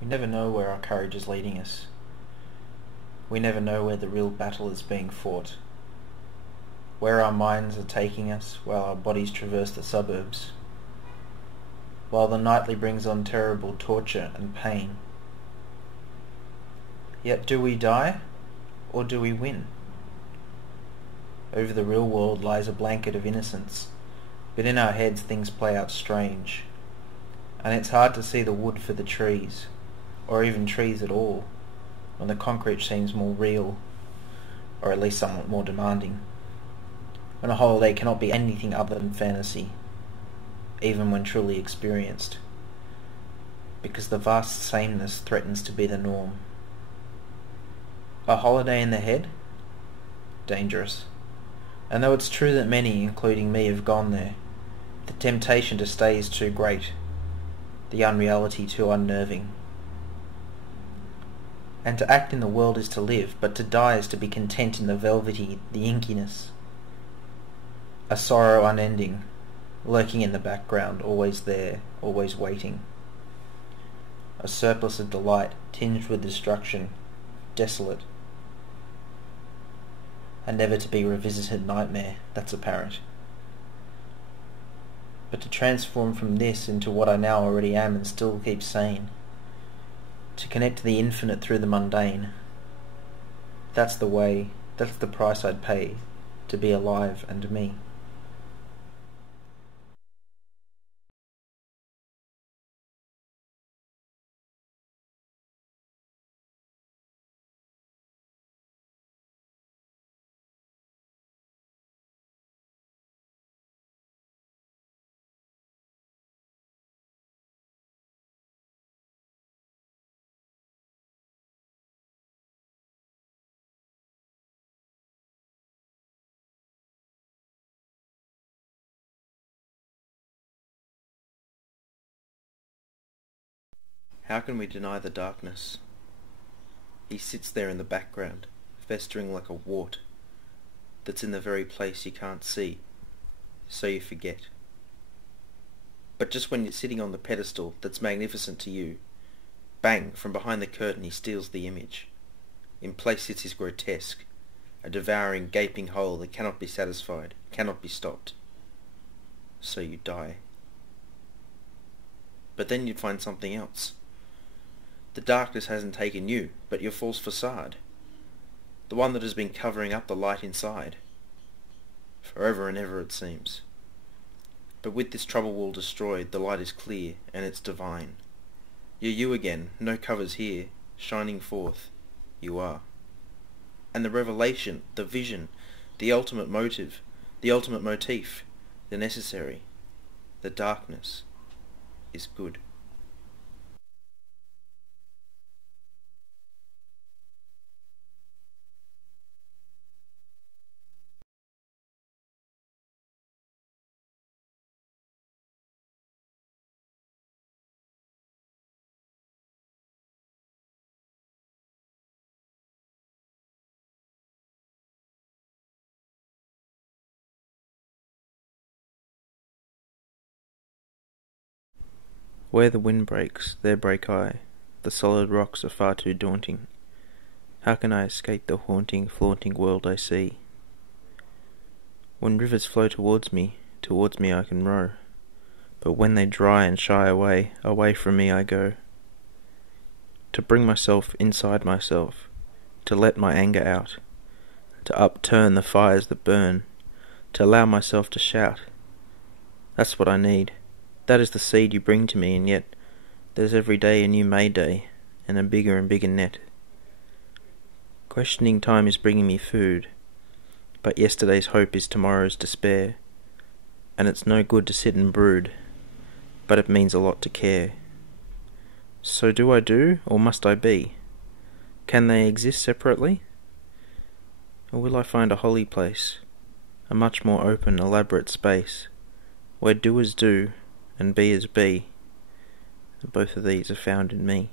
We never know where our courage is leading us. We never know where the real battle is being fought, where our minds are taking us while our bodies traverse the suburbs, while the nightly brings on terrible torture and pain. Yet do we die, or do we win? Over the real world lies a blanket of innocence, but in our heads things play out strange, and it's hard to see the wood for the trees, or even trees at all, when the concrete seems more real, or at least somewhat more demanding, when a holiday cannot be anything other than fantasy, even when truly experienced, because the vast sameness threatens to be the norm. A holiday in the head? Dangerous. And though it's true that many, including me, have gone there, the temptation to stay is too great, the unreality too unnerving. And to act in the world is to live, but to die is to be content in the velvety, the inkiness. A sorrow unending, lurking in the background, always there, always waiting. A surplus of delight, tinged with destruction, desolate. A never to be revisited nightmare, that's apparent. But to transform from this into what I now already am and still keep sane, to connect to the infinite through the mundane, that's the way, that's the price I'd pay to be alive and me. How can we deny the darkness? He sits there in the background, festering like a wart, that's in the very place you can't see, so you forget. But just when you're sitting on the pedestal that's magnificent to you, bang, from behind the curtain he steals the image. In place sits his grotesque, a devouring, gaping hole that cannot be satisfied, cannot be stopped. So you die. But then you'd find something else. The darkness hasn't taken you, but your false facade, the one that has been covering up the light inside. Forever and ever it seems. But with this trouble wall destroyed, the light is clear, and it's divine. You're you again, no covers here, shining forth, you are. And the revelation, the vision, the ultimate motive, the ultimate motif, the necessary, the darkness, is good. Where the wind breaks, there break I. The solid rocks are far too daunting. How can I escape the haunting, flaunting world I see? When rivers flow towards me I can row. But when they dry and shy away, away from me I go. To bring myself inside myself, to let my anger out, to upturn the fires that burn, to allow myself to shout. That's what I need. That is the seed you bring to me, and yet there's every day a new May Day, and a bigger net. Questioning time is bringing me food, but yesterday's hope is tomorrow's despair, and it's no good to sit and brood, but it means a lot to care. So do I do, or must I be? Can they exist separately? Or will I find a holy place, a much more open, elaborate space, where doers do, and beers be, and both of these are found in me.